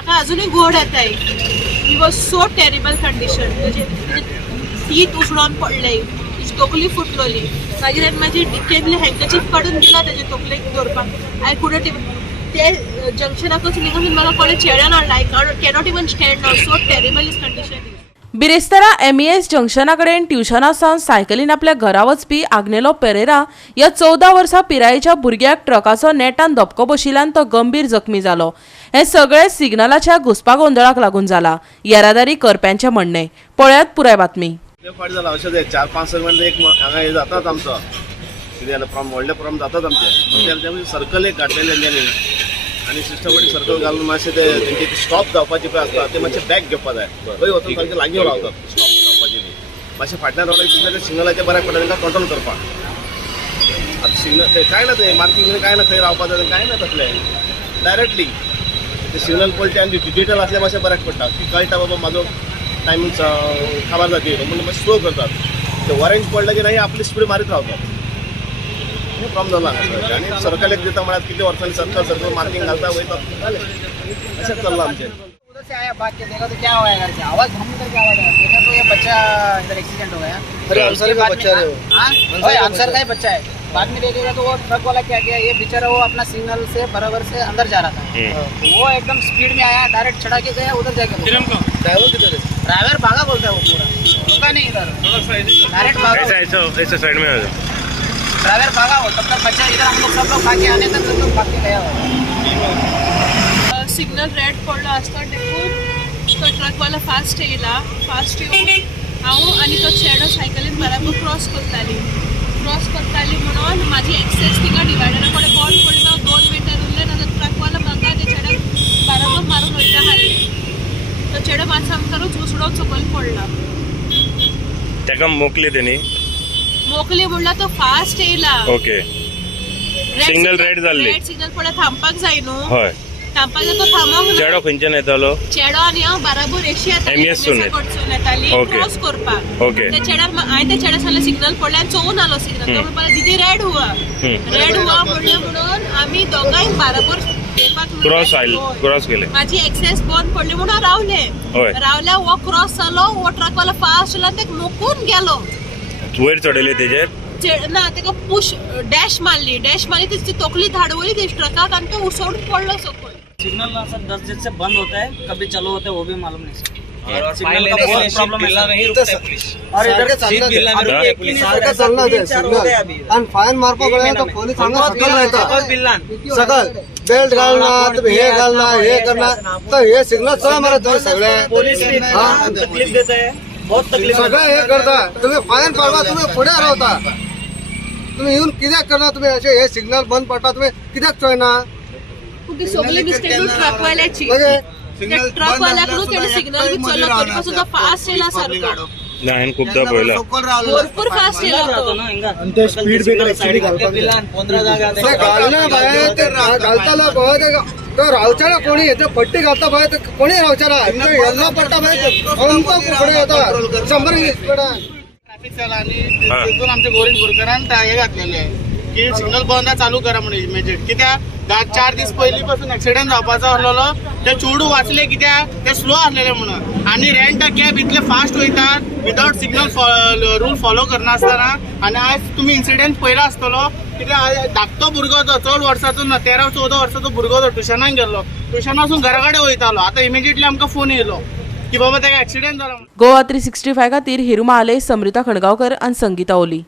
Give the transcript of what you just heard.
म्हाका अजूनही गोड येताय. He was so terrible condition. म्हणजे तीत उसळून पडले, तिची तोकली फुटलोली. मागीर हांवें म्हाजी डिकेंतले हँकचीफ काडून दिला तेजे तोकलेक दवरपाक. आय कुडंट ते जंक्शनाकूच निघून म्हाका कोणे चेड्यान हाडला. I cannot even stand now. So terrible is condition. बिरेस्तारा MES जंक्शना कडेन ट्युशना सावन सायकलीन आपल्या घरा वचपी आग्नेलो पेरेरा ह्या 14 वर्सां पिरायेच्या भुरग्याक ट्रकाचो नेटान धपको बशिल्ल्यान तो गंभीर जखमी जालो. हे सगळे सिग्नलाच्या घुसपागोंदळाक लागून जाला, येरादारी करप्यांचे म्हणणे. पळयात पुराय बातमी. फाट जाला अशें ते 4-5 सेकंड एक हांगा हे जातात आमचो कितें जाल्यार व्हडले प्रॉब्लम जातात आमचे. सर्कल एक घातलेले तेंच्यांनी आनी सिस्टमॅटीक सर्कल घालून मातशें ते तेंचे स्टॉप जावपाचे पळय आसता ते मातशें बॅक घेवपा जाय. खंय वचून सारकें लागीं रावतात स्टॉप जावपाचे बी. मातशें फाटल्यान रावले कितें सिग्नलाचे बऱ्याक पडटा तांकां कंट्रोल करपाक. आतां सिग्नल ते कांय ना ते मार्किंग काय ना खंय रावपा जाय कांय ना तसलें. डायरेक्टली ते सिग्नल पळयते आनी डिजिटल आसल्यार मातशें बऱ्याक पडटा की कळटा बाबा म्हाजो टायमींग खबर जाता म्हणून मातशें स्लो करतात. ते ऑरेंज पडले की नाही आपली स्पीड मारीत रावतात. प्रॉब्लेम जाला आनी सर्कल एक दिता म्हळ्यार कितले वर्सांनी सर्कल मार्किंग घालता वयतात जालें. अशेंच चल्लां आमचें. उधर से आया भाग के देखा तो क्या हुआ करके आवाज हम करके आवाज आया. देखा तो ये बच्चा इधर एक्सीडेंट हो गया. अरे आंसर का बच्चा है वो. हाँ आंसर का ही बच्चा है. बाद में देखेगा तो वो ट्रक वाला क्या किया, ये बेचारा वो अपना सिग्नल से बराबर से अंदर जा रहा था. वो एकदम स्पीड में आया, डायरेक्ट चढ़ा के गया उधर जाके. ड्राइवर किधर है? ड्राइवर भागा बोलता है वो पूरा, रुका नहीं इधर, डायरेक्ट भागा. ऐसा साइड में ड्राइवर भागा वो. तब तक बच्चा इधर हम लोग सब लोग भागे आने तक सब लोग भाग के गया वो. सिग्नल रेड पडलो आसता देखून तो ट्रकवाला फास्ट येयला. फास्ट येवन हांव आनी तो चेडो सायकलीन बराबर क्रॉस करताली म्हणून म्हाजी एक्सेस थिंगा डिवायडरा कडेन बॉन्ड पडली. हांव 2 मिनटां उरले ना ट्रकवाला म्हाका ते चेड्याक बराबर मारून वयता हाडले. तो चेडो मातसो आमकारूच उसडोन सकयल पडला. ताका मोकली तेणी मोकली म्हणल्यार तो फास्ट येयला. ओके. सिग्नल रेड जाल्ली. रेड सिग्नल पडल्यार थांबपाक जाय न्हू. हय थांबपाक जाय तो थांबोंक ना. चेडो खंयच्यान येतालो? चेडो आनी हांव बराबर एशी MES सून येताली ओके. क्रॉस करपाक. ओके. त्या चेड्याक हांवें त्या चेड्या सांगलें सिग्नल पडलें आनी चोवून आलो सिग्नल. तो म्हणपाक दीदी रेड हुआ म्हणलें म्हणून आमी दोगांय बराबर क्रॉस क्रॉस केले. माझी एक्सेस बंद पडली म्हणून रावले. रावल्या वो क्रॉस जालो. वो ट्रकवाला फास्ट आला ते मोकून गेलो. वयर चडयले तेजेर ना तेका पुश डॅश मारली त्याची तोकली धाडवली ते ट्रकाक आनी तो उसळून पडलो सकयल. सिग्नल ना सर 10 दिन से बंद होता है, कभी चालू होता है वो भी मालूम नहीं सर. सिग्नल का बहुत प्रॉब्लम है और इधर सारखं चालणार ते सिग्नल आणि फाईन मारपा गळ्या तर पोलीस सकल राहतात. सकल बेल्ट घालणार तुम्ही हे घालणार हे करणार तर हे सिग्नल चला मारत तुम्ही सगळे. पुलिस भी तकलीफ देता है, बहुत तकलीफ. सगळं हे करता तुम्ही फाईन पाडवा. तुम्ही पुढे राहता. तुम्ही येऊन कित्याक करणार? तुम्ही असे हे सिग्नल बंद पडता तुम्ही कित्याक चोयना? ती सगळी मिस्टेक ट्रकवाल्याची. ट्रकवाल्याकडून त्याने सिग्नल बी चलो तरी पासून तो फास्ट येला सारखो. हांवें खूपदा पळयला. भरपूर फास्ट येला तो. आणि ते स्पीड ब्रेकर ऍक्च्युअली घालतात. 15 जागा ते घालना बाहेर ते घालताना पळय तो रावचारा कोणी येते पट्टी घालता पळय ते कोणी रावचारा येल्ला पडटा पळय अमको फुडें येता 100 स्पीड. ट्रॅफिक चला आणि तिथून आमच्या गोविंद बोरकरान हे घातलेले की सिग्नल बंद चालू करा म्हणून इमिजिएट. कित्याक 4 दीस पयलीं पासून एक्सिडेंट जावपाचो आसलेलो. ते चेडू वाचले कित्याक ते स्लो आसलेले म्हणून. आनी रेंट कॅब इतले फास्ट वयतात विदाउट सिग्नल रूल फॉलो करनासतना. आनी आयज तुमी इन्सिडेंट पयला आसतलो कित्याक धाकटो भुरगो तो 14 वर्साचो 13-14 वर्साचो भुरगो तो ट्युशनाक गेल्लो. ट्युशना वचून घरा कडेन वयतालो. आतां इमिजिएटली आमकां फोन येयलो की बाबा ताका एक्सिडेंट जाला. गोवा 365 खातीर हिरुमा आले, समृता खणगांवकर आनी संगीता ओली.